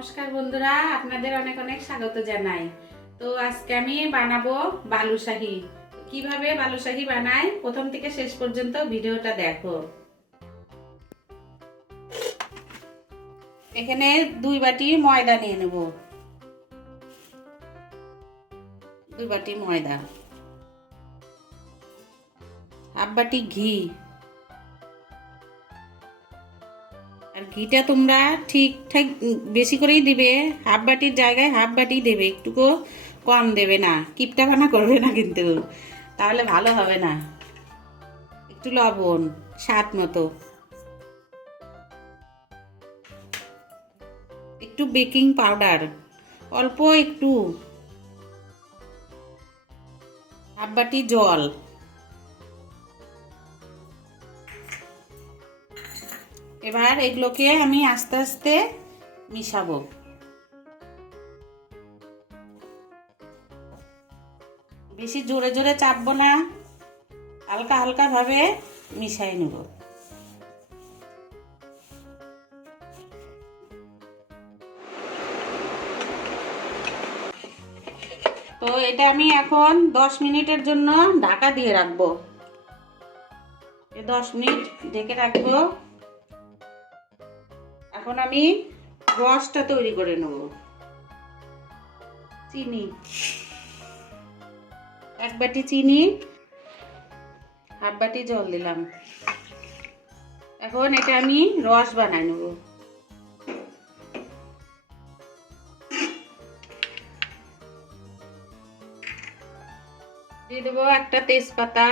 নমস্কার বন্ধুরা, আপনাদের অনেক অনেক স্বাগত জানাই। তো আজকে আমি বানাবো বালুশাহি। কীভাবে বালুশাহি বানাই? প্রথম থেকে শেষ পর্যন্ত ভিডিওটা দেখো। এখানে দুই বাটি ময়দা নিয়ে নেব। দুই বাটি ময়দা। হাফ বাটি ঘি। ঘিটা তোমরা ঠিকঠাক বেশি করেই দিবে। হাফ বাটির জায়গায় হাফ বাটি দেবে, একটুকু কম দেবে না। কিপটা বানা করবে না কিন্তু। তাহলে ভালো হবে না। একটু লবণ, স্বাদ মতো। একটু বেকিং পাউডার, অল্প একটু। হাফ বাটি জল। এবার এগুলোকে আমি আস্তে আস্তে মিশাবো। বেশি জোরে জোরে চাপবো না, হালকা হালকা ভাবে মিশাই নেব। তো এটা আমি এখন দশ মিনিটের জন্য ঢাকা দিয়ে রাখব। দশ মিনিট ঢেকে রাখব। আমি রসটা তৈরি করে নেব। চিনি। এক বাটি চিনি, হাফ বাটি জল দিলাম। এখন এটা আমি রস বানাই নেব। দিয়ে দেবো একটা তেজপাতা।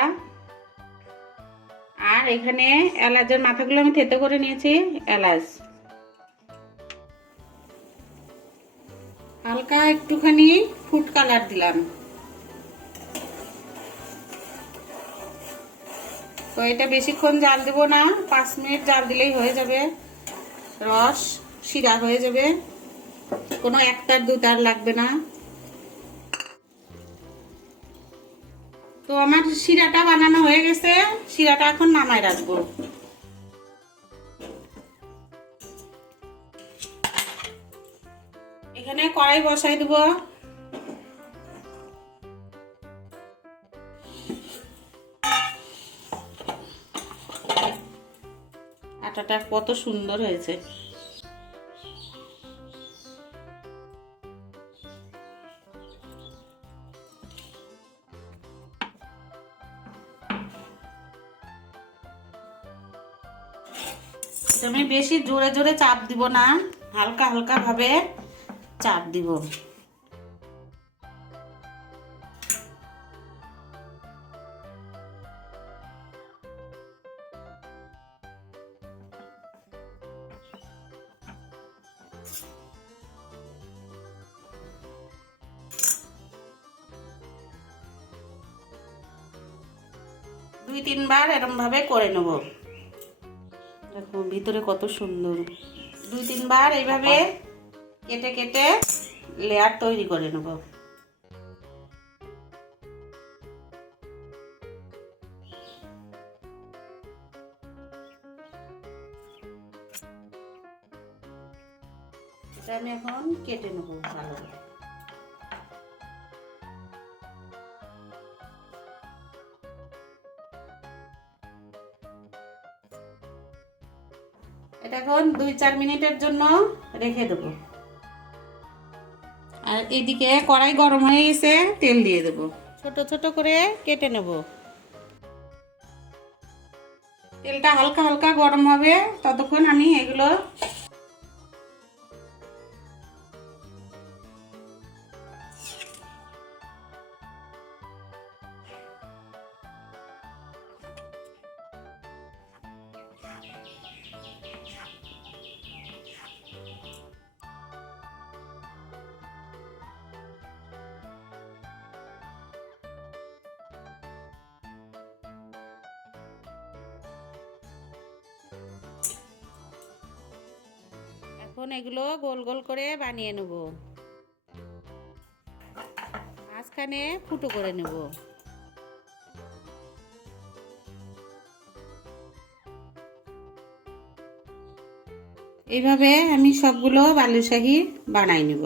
আর এখানে এলাচের মাথাগুলো আমি থেতে করে নিয়েছি, এলাচ। হালকা একটুখানি ফুড কালার দিলাম। তো এটা বেশিক্ষণ জাল দেবো না, পাঁচ মিনিট জাল দিলেই হয়ে যাবে। রস, শিরা হয়ে যাবে। কোনো একটার দুটার লাগবে না। তো আমার শিরাটা বানানো হয়ে গেছে, শিরাটা এখন নামায় রাখব। কড়াই বসাই দেব। আটাটা কত সুন্দর হয়েছে। আমি বেশি জোরে জোরে চাপ দিব না, হালকা হালকা ভাবে। চাপ দিব। দুই, তিনবার এরম ভাবে করে নেব। দেখো, ভিতরে কত সুন্দর। দুই, তিনবার এইভাবে কেটে কেটে লেয়ার তৈরি করে নেব। এটা আমি এখন কেটে নেব ভালো এটা এখন দুই চার মিনিটের জন্য রেখে দেবো। আর এদিকে কড়াই গরম হয়ে গেছে তেল দিয়ে দেবো। ছোট ছোট করে কেটে নেব। তেলটা হালকা হালকা গরম হবে ততক্ষণ আমি এগুলো এখন এগুলো গোল গোল করে বানিয়ে নেব। মাঝখানে ফুটো করে নেব। এইভাবে আমি সবগুলো বালুশাহি বানাই নেব।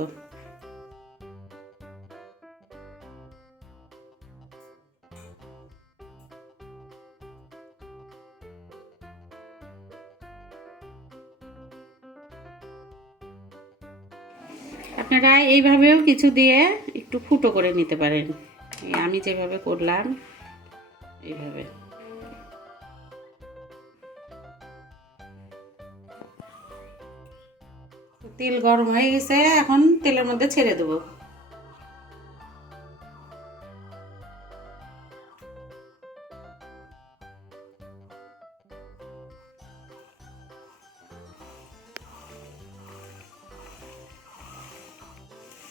আপনারা এইভাবেও কিছু দিয়ে একটু ফুটো করে নিতে পারেন। আমি যেভাবে করলাম, এইভাবে। তেল গরম হয়ে গেছে, এখন তেলের মধ্যে ছেড়ে দেবো।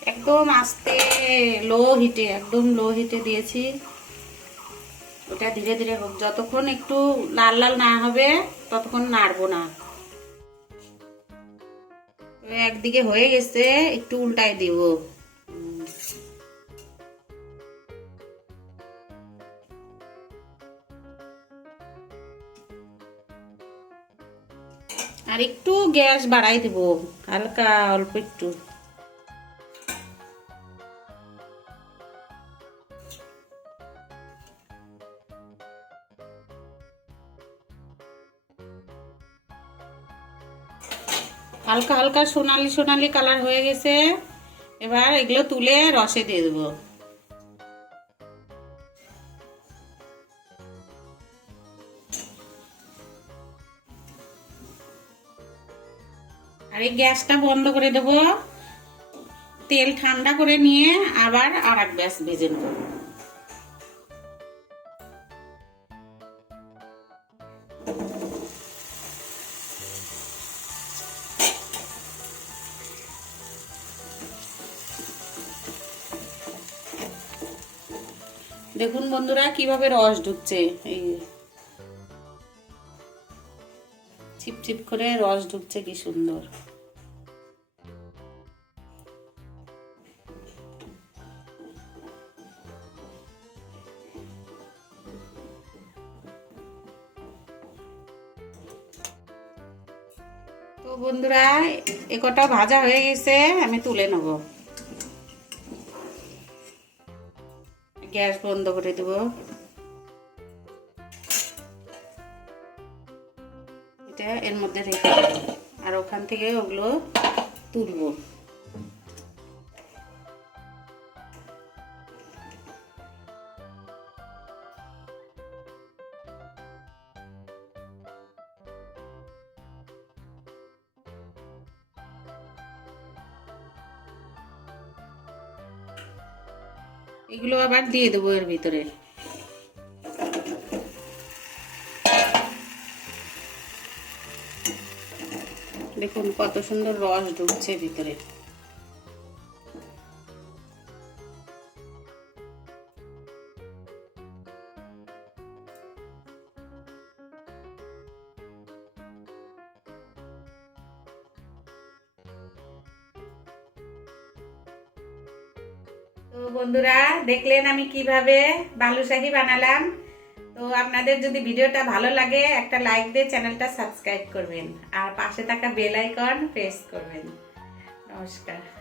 একদম আস্তে লো হিটে একদম লো হিটে দিয়েছি। ওটা ধীরে ধীরে হোক, যতক্ষণ একটু লাল লাল না হবে, ততক্ষণ নাড়বো না। একদিকে হয়ে গেছে, একটু উল্টাই দিব। আর একটু গ্যাস বাড়াই দিব, হালকা, অল্প একটু। হালকা হালকা সোনালি সোনালি কালার হয়ে গেছে। এবার এগুলো তুলে রসে দিয়ে দেবো। আর এই গ্যাসটা বন্ধ করে দেব। তেল ঠান্ডা করে নিয়ে আবার আর এক গ্যাস ভেজে নেব। দেখুন বন্ধুরা, কীভাবে রস ঢুকছে। এই চিপ চিপ করে রস ঢুকছে, কি সুন্দর। তো বন্ধুরা, এ কটা ভাজা হয়ে গেছে, আমি তুলে নেব। গ্যাস বন্ধ করে দেব। এটা এর মধ্যে রেখে আর ওখান থেকে ওগুলো তুলবো। এগুলো আবার দিয়ে দেবো এর ভিতরে। দেখুন কত সুন্দর রস ঢুকছে ভিতরে। তো বন্ধুরা, দেখলেন আমি কীভাবে বালুশাহি বানালাম। তো আপনাদের যদি ভিডিওটা ভালো লাগে, একটা লাইক দিয়ে চ্যানেলটা সাবস্ক্রাইব করবেন। আর পাশে থাকা বেল আইকন প্রেস করবেন। নমস্কার।